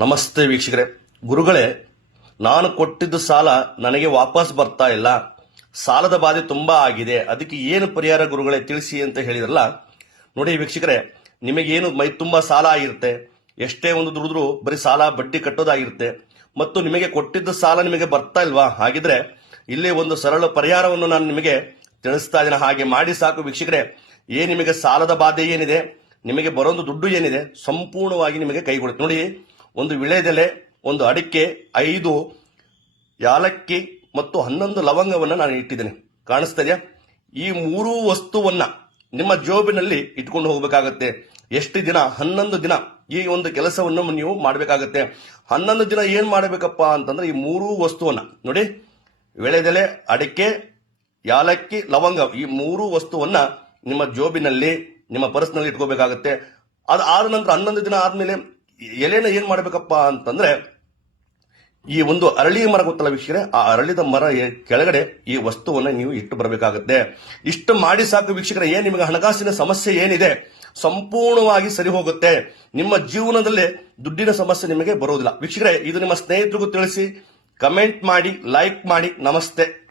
ನಮಸ್ತೆ ವೀಕ್ಷಕರೇ. ಗುರುಗಳೇ, ನಾನು ಕೊಟ್ಟಿದ್ದ ಸಾಲ ನನಗೆ ವಾಪಸ್ ಬರ್ತಾ ಇಲ್ಲ, ಸಾಲದ ಬಾಧೆ ತುಂಬಾ ಆಗಿದೆ, ಅದಕ್ಕೆ ಏನು ಪರಿಹಾರ ಗುರುಗಳೇ ತಿಳಿಸಿ ಅಂತ ಹೇಳಿದ್ರಲ್ಲ. ನೋಡಿ ವೀಕ್ಷಕರೇ, ನಿಮಗೇನು ಮೈ ತುಂಬಾ ಸಾಲ ಆಗಿರುತ್ತೆ, ಎಷ್ಟೇ ಒಂದು ದುಡಿದ್ರು ಬರೀ ಸಾಲ ಬಡ್ಡಿ ಕಟ್ಟೋದಾಗಿರುತ್ತೆ, ಮತ್ತು ನಿಮಗೆ ಕೊಟ್ಟಿದ್ದ ಸಾಲ ನಿಮಗೆ ಬರ್ತಾ ಇಲ್ವಾ? ಹಾಗಿದ್ರೆ ಇಲ್ಲಿ ಒಂದು ಸರಳ ಪರಿಹಾರವನ್ನು ನಾನು ನಿಮಗೆ ತಿಳಿಸ್ತಾ ಇದ್ದೇನೆ. ಹಾಗೆ ಮಾಡಿ ಸಾಕು ವೀಕ್ಷಕರೇ. ನಿಮಗೆ ಸಾಲದ ಬಾಧೆ ಏನಿದೆ, ನಿಮಗೆ ಬರೋದು ದುಡ್ಡು ಏನಿದೆ, ಸಂಪೂರ್ಣವಾಗಿ ನಿಮಗೆ ಕೈಗೊಳ್ಳುತ್ತೆ. ನೋಡಿ, ಒಂದು ವಿಳೆದೆಲೆ, ಒಂದು ಅಡಿಕೆ, 5 ಯಾಲಕ್ಕಿ ಮತ್ತು 11 ಲವಂಗವನ್ನು ನಾನು ಇಟ್ಟಿದ್ದೇನೆ. ಕಾಣಿಸ್ತಾ ಇದೆಯಾ? ಈ 3 ವಸ್ತುವನ್ನ ನಿಮ್ಮ ಜೋಬಿನಲ್ಲಿ ಇಟ್ಕೊಂಡು ಹೋಗಬೇಕಾಗತ್ತೆ. ಎಷ್ಟು ದಿನ? 11 ದಿನ ಈ ಒಂದು ಕೆಲಸವನ್ನು ನೀವು ಮಾಡಬೇಕಾಗತ್ತೆ. 11 ದಿನ ಏನ್ ಮಾಡಬೇಕಪ್ಪ ಅಂತಂದ್ರೆ, ಈ 3 ವಸ್ತುವನ್ನ ನೋಡಿ, ವಿಳೆದೆಲೆ, ಅಡಿಕೆ, ಯಾಲಕ್ಕಿ, ಲವಂಗ, ಈ 3 ವಸ್ತುವನ್ನ ನಿಮ್ಮ ಜೋಬಿನಲ್ಲಿ, ನಿಮ್ಮ ಪರ್ಸ್ನಲ್ಲಿ ಇಟ್ಕೋಬೇಕಾಗತ್ತೆ. ಅದು ಆದ ನಂತರ 11 ದಿನ ಆದ್ಮೇಲೆ ಎಲೆನ ಏನ್ ಮಾಡ್ಬೇಕಪ್ಪ ಅಂತಂದ್ರೆ, ಈ ಒಂದು ಅರಳಿ ಮರ ಗೊತ್ತಲ್ಲ ವೀಕ್ಷಕರೇ, ಆ ಅರಳಿದ ಮರ ಕೆಳಗಡೆ ಈ ವಸ್ತುವನ್ನ ನೀವು ಇಟ್ಟು ಬರಬೇಕಾಗುತ್ತೆ. ಇಷ್ಟು ಮಾಡಿ ಸಾಕು ವೀಕ್ಷಕರೇ. ನಿಮಗೆ ಹಣಕಾಸಿನ ಸಮಸ್ಯೆ ಏನಿದೆ ಸಂಪೂರ್ಣವಾಗಿ ಸರಿ ಹೋಗುತ್ತೆ. ನಿಮ್ಮ ಜೀವನದಲ್ಲಿ ದುಡ್ಡಿನ ಸಮಸ್ಯೆ ನಿಮಗೆ ಬರೋದಿಲ್ಲ ವೀಕ್ಷಕರೇ. ಇದು ನಿಮ್ಮ ಸ್ನೇಹಿತರಿಗೂ ತಿಳಿಸಿ, ಕಮೆಂಟ್ ಮಾಡಿ, ಲೈಕ್ ಮಾಡಿ. ನಮಸ್ತೆ.